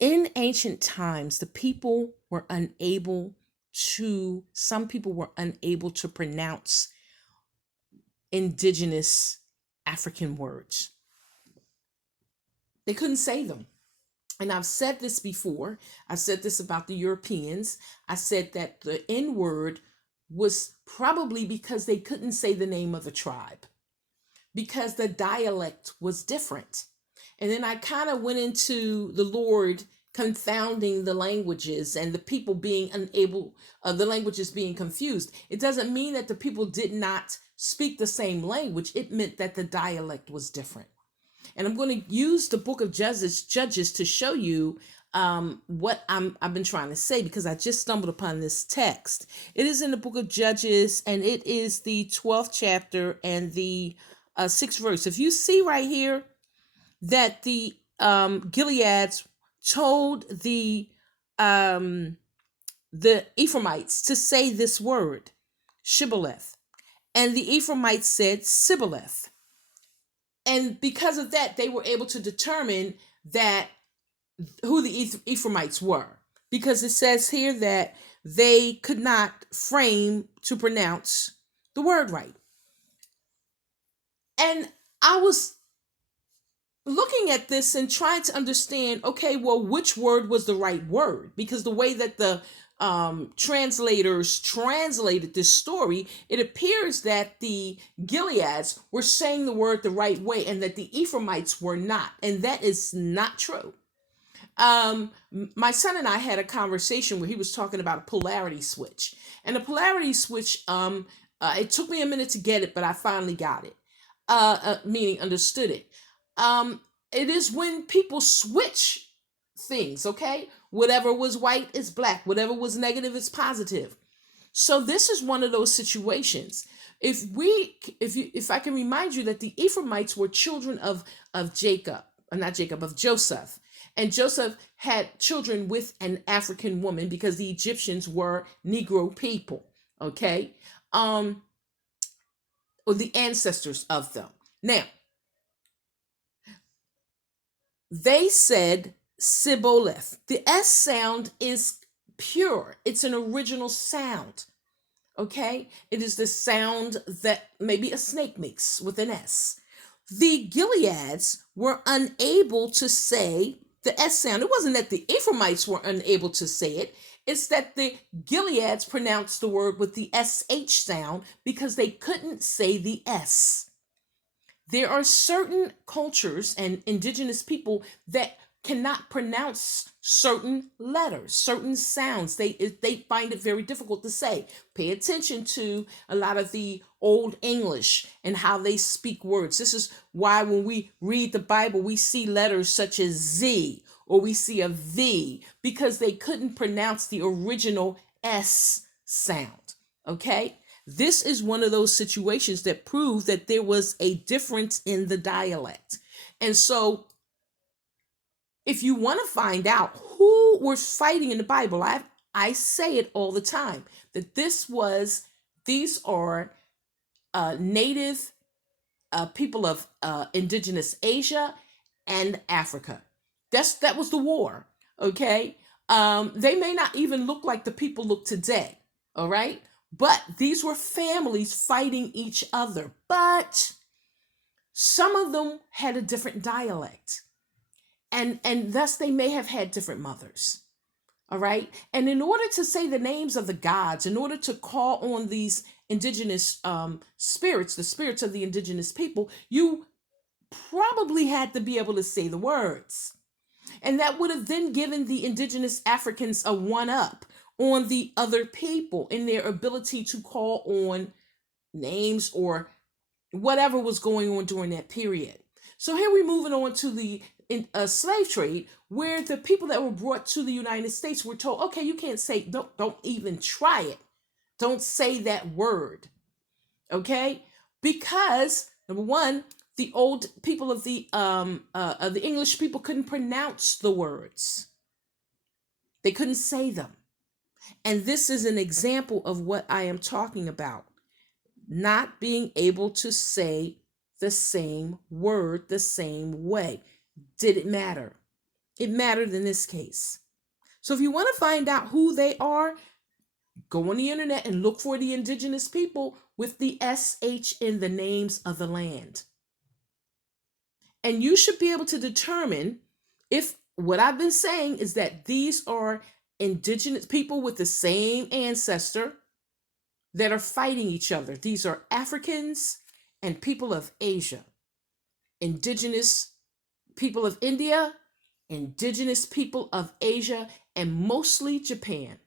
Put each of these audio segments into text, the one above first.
In ancient times, some people were unable to pronounce indigenous African words. They couldn't say them. And I've said this before. I said this about the Europeans. I said that the N word was probably because they couldn't say the name of the tribe, because the dialect was different. And then I kind of went into the Lord confounding the languages and the people being unable, the languages being confused. It doesn't mean that the people did not speak the same language. It meant that the dialect was different. And I'm going to use the book of Judges to show you what I've been trying to say, because I just stumbled upon this text. It is in the book of Judges, and it is the 12th chapter and the 6th verse. If you see right here that the Gileads told the Ephraimites to say this word, Shibboleth, and the Ephraimites said Sibboleth. And because of that, they were able to determine that who the Ephraimites were, because it says here that they could not frame to pronounce the word right. And I was looking at this and trying to understand, okay, well, which word was the right word? Because the way that the translators translated this story, it appears that the Gileads were saying the word the right way and that the Ephraimites were not. And that is not true. My son and I had a conversation where he was talking about a polarity switch. And the polarity switch, it took me a minute to get it, but I finally got it, meaning understood it. It is when people switch things, okay? Whatever was white is black. Whatever was negative is positive. So this is one of those situations. If I can remind you that the Ephraimites were children of Joseph. And Joseph had children with an African woman, because the Egyptians were Negro people, okay? Or the ancestors of them. Now, they said Sibboleth. The S sound is pure. It's an original sound. Okay? It is the sound that maybe a snake makes with an S. The Gileads were unable to say the S sound. It wasn't that the Ephraimites were unable to say it. It's that the Gileads pronounced the word with the SH sound because they couldn't say the S. There are certain cultures and indigenous people that cannot pronounce certain letters, certain sounds. They find it very difficult to say. Pay attention to a lot of the Old English and how they speak words. This is why when we read the Bible, we see letters such as Z or we see a V, because they couldn't pronounce the original S sound. Okay? This is one of those situations that prove that there was a difference in the dialect. And so if you want to find out who was fighting in the Bible, I say it all the time, that these are native people of indigenous Asia and Africa. That was the war, okay? They may not even look like the people look today, all right? But these were families fighting each other. But some of them had a different dialect. And thus they may have had different mothers. All right. And in order to say the names of the gods, in order to call on these indigenous spirits, the spirits of the indigenous people, you probably had to be able to say the words. And that would have then given the indigenous Africans a one-up on the other people in their ability to call on names or whatever was going on during that period. So here we're moving on to the slave trade, where the people that were brought to the United States were told, okay, you can't say, don't even try it. Don't say that word. Okay? Because number one, the old people of the English people couldn't pronounce the words. They couldn't say them. And this is an example of what I am talking about. Not being able to say the same word the same way. Did it matter? It mattered in this case. So if you want to find out who they are, go on the internet and look for the indigenous people with the SH in the names of the land. And you should be able to determine if what I've been saying is that these are indigenous people with the same ancestor that are fighting each other. These are Africans and people of Asia, indigenous people of India, indigenous people of Asia, and mostly Japan.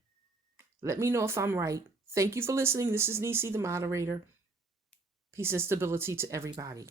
Let me know if I'm right. Thank you for listening. This is Nisi, the moderator. Peace and stability to everybody.